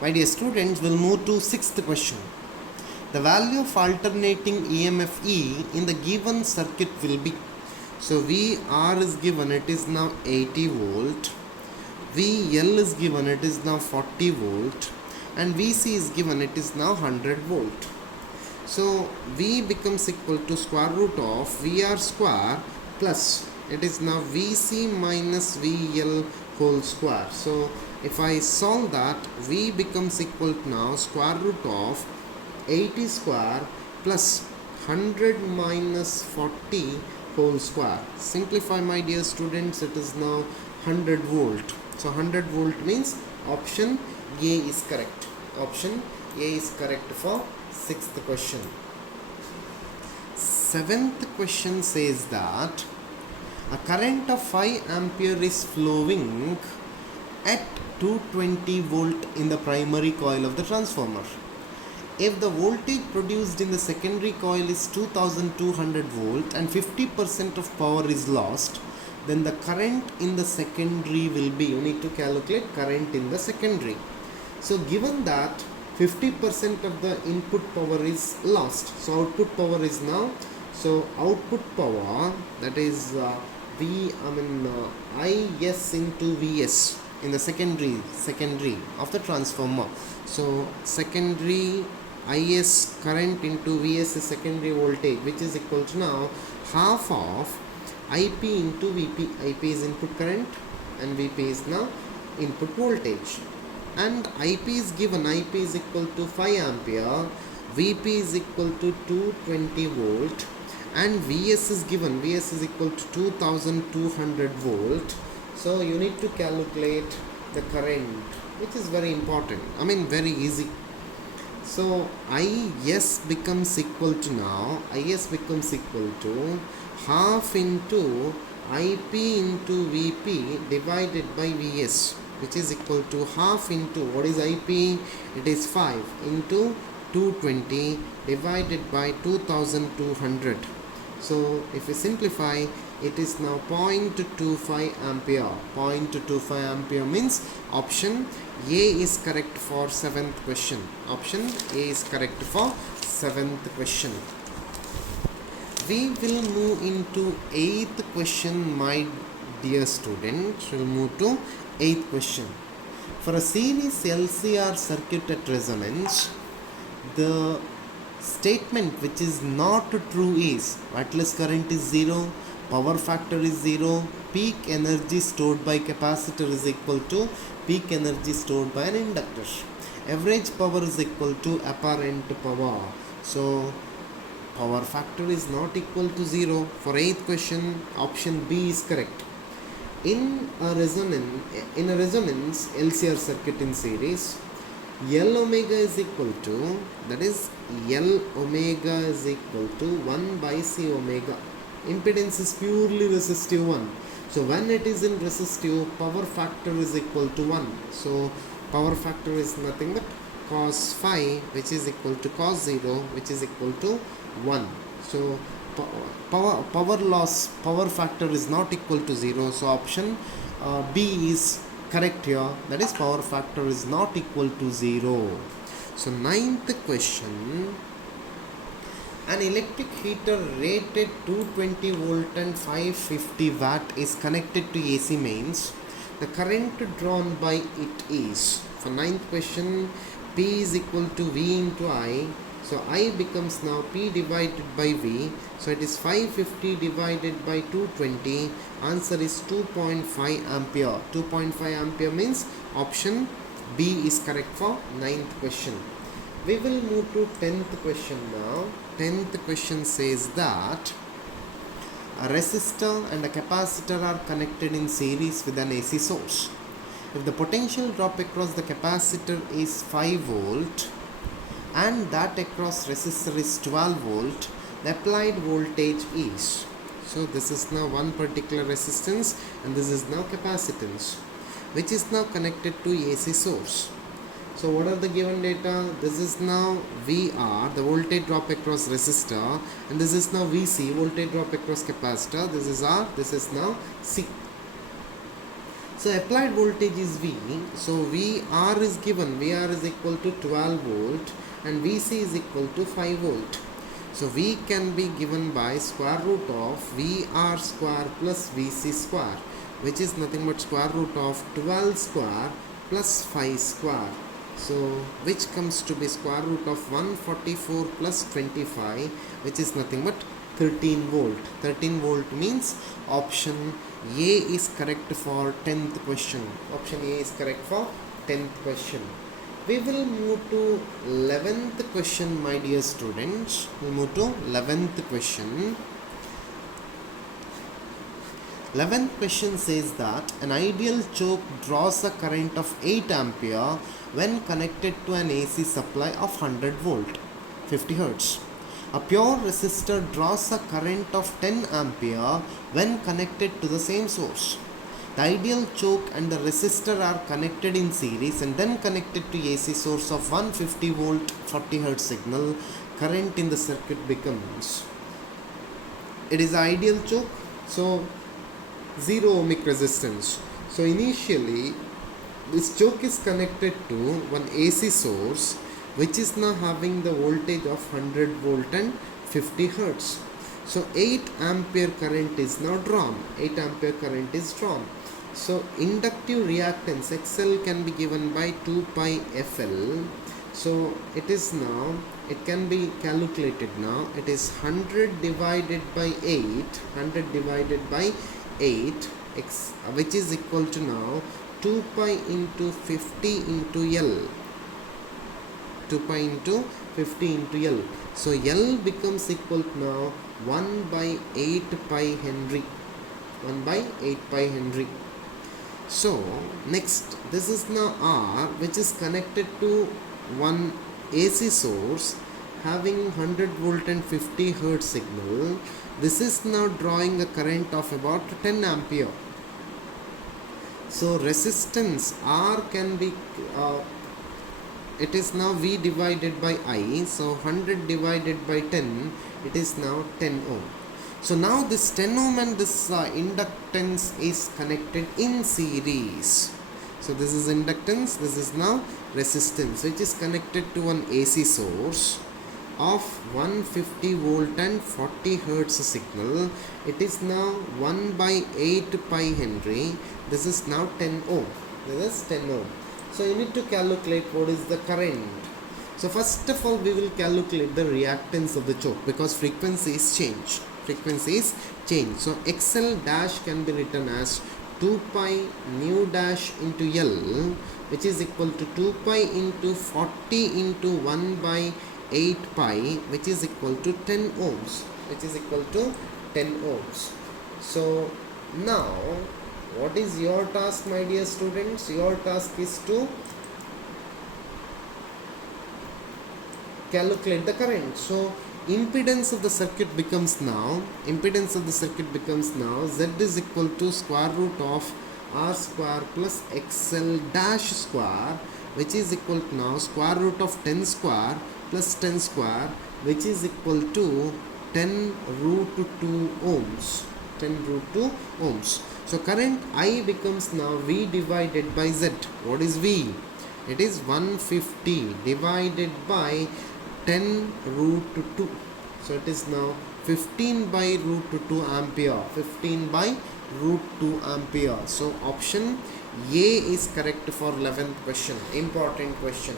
My dear students, we'll move to sixth question. The value of alternating EMF E in the given circuit will be. So VR is given, it is now 80 volt. VL is given, it is now 40 volt. And VC is given, it is now 100 volt. So V becomes equal to square root of VR square plus, it is now VC minus VL whole square. So if I solve that, V becomes equal to now square root of 80 square plus 100 minus 40 whole square. Simplify, my dear students, it is now 100 volt. So 100 volt means option A is correct. Option A is correct for sixth question. Seventh question says that a current of 5 ampere is flowing at 220 volt in the primary coil of the transformer. If the voltage produced in the secondary coil is 2200 volt and 50% of power is lost, then the current in the secondary will be, you need to calculate current in the secondary. So given that 50% of the input power is lost, so output power is now, so output power, that is IS into Vs in the secondary of the transformer. So secondary IS current into Vs is secondary voltage, which is equal to now half of IP into Vp. IP is input current and Vp is now input voltage. And IP is given, IP is equal to 5 ampere, Vp is equal to 220 volt, and Vs is given, Vs is equal to 2200 volt. So you need to calculate the current, which is very important, very easy. So IS becomes equal to now, IS becomes equal to half into IP into Vp divided by Vs, which is equal to half into, what is IP? It is 5 into 220 divided by 2200. So if we simplify, it is now 0.25 ampere. 0.25 ampere means option A is correct for 7th question. Option A is correct for 7th question. We will move into 8th question, my dear students. We will move to 8th question. For a series LCR circuit at resonance, the statement which is not true is Wattless current is 0, power factor is 0, peak energy stored by capacitor is equal to peak energy stored by an inductor. Average power is equal to apparent power. So power factor is not equal to 0. For 8th question, option B is correct. In a resonance LCR circuit in series, L omega is equal to, that is L omega is equal to 1 by C omega. Impedance is purely resistive 1. So when it is in resistive, power factor is equal to 1. So power factor is nothing but cos phi, which is equal to cos 0, which is equal to 1. So power factor is not equal to 0. So option B is correct here, that is power factor is not equal to 0. So 9th question, an electric heater rated 220 volt and 550 watt is connected to AC mains. The current drawn by it is, for 9th question, P is equal to V into I. So I becomes now P divided by V. So it is 550 divided by 220. Answer is 2.5 ampere. 2.5 ampere means option B is correct for 9th question. We will move to 10th question now. 10th question says that a resistor and a capacitor are connected in series with an AC source. If the potential drop across the capacitor is 5 volt and that across resistor is 12 volt, the applied voltage is. So this is now one particular resistance and this is now capacitance, which is now connected to AC source. So what are the given data? This is now VR, the voltage drop across resistor, and this is now VC, voltage drop across capacitor. This is R, this is now C. So applied voltage is V. So VR is given. VR is equal to 12 volt and VC is equal to 5 volt. So V can be given by square root of VR square plus VC square, which is nothing but square root of 12 square plus 5 square. So which comes to be square root of 144 plus 25, which is nothing but 13 volt. 13 volt means option A is correct for 10th question. Option A is correct for 10th question. We will move to 11th question, my dear students. We move to 11th question. 11th question says that an ideal choke draws a current of 8 ampere when connected to an AC supply of 100 volt, 50 hertz. A pure resistor draws a current of 10 ampere when connected to the same source. The ideal choke and the resistor are connected in series and then connected to AC source of 150 volt 40 hertz signal. Current in the circuit becomes, it is ideal choke, so 0 ohmic resistance. So initially this choke is connected to one AC source which is now having the voltage of 100 volt and 50 hertz. So 8 ampere current is now drawn. 8 ampere current is drawn. So inductive reactance XL can be given by 2 pi FL. So it can be calculated now. It is 100 divided by 8, 100 divided by 8 x, which is equal to now 2 pi into 50 into L. 2 pi into 50 into L. So L becomes equal to now 1 by 8 pi Henry. 1 by 8 pi Henry. So next, this is now R, which is connected to one AC source having 100 volt and 50 hertz signal. This is now drawing a current of about 10 ampere. So resistance R can be it is now V divided by I. So 100 divided by 10, it is now 10 ohm. So now this 10 ohm and this inductance is connected in series. So this is inductance, this is now resistance, which is connected to one AC source of 150 volt and 40 hertz signal. It is now 1 by 8 pi Henry. This is now 10 ohm. This is 10 ohm. So you need to calculate what is the current. So first of all, we will calculate the reactance of the choke because frequency is changed. Frequency is changed. So XL dash can be written as 2 pi nu dash into L, which is equal to 2 pi into 40 into 1 by 8 pi, which is equal to 10 ohms. Which is equal to 10 ohms. So now, what is your task, my dear students? Your task is to calculate the current. So impedance of the circuit becomes now Z is equal to square root of R square plus XL dash square, which is equal to now square root of 10 square plus 10 square, which is equal to 10 root 2 ohms. 10 root 2 ohms. So current I becomes now V divided by Z. What is V? It is 150 divided by 10 root 2. So it is now 15 by root 2 ampere. 15 by root 2 ampere. So option A is correct for 11th question. Important question.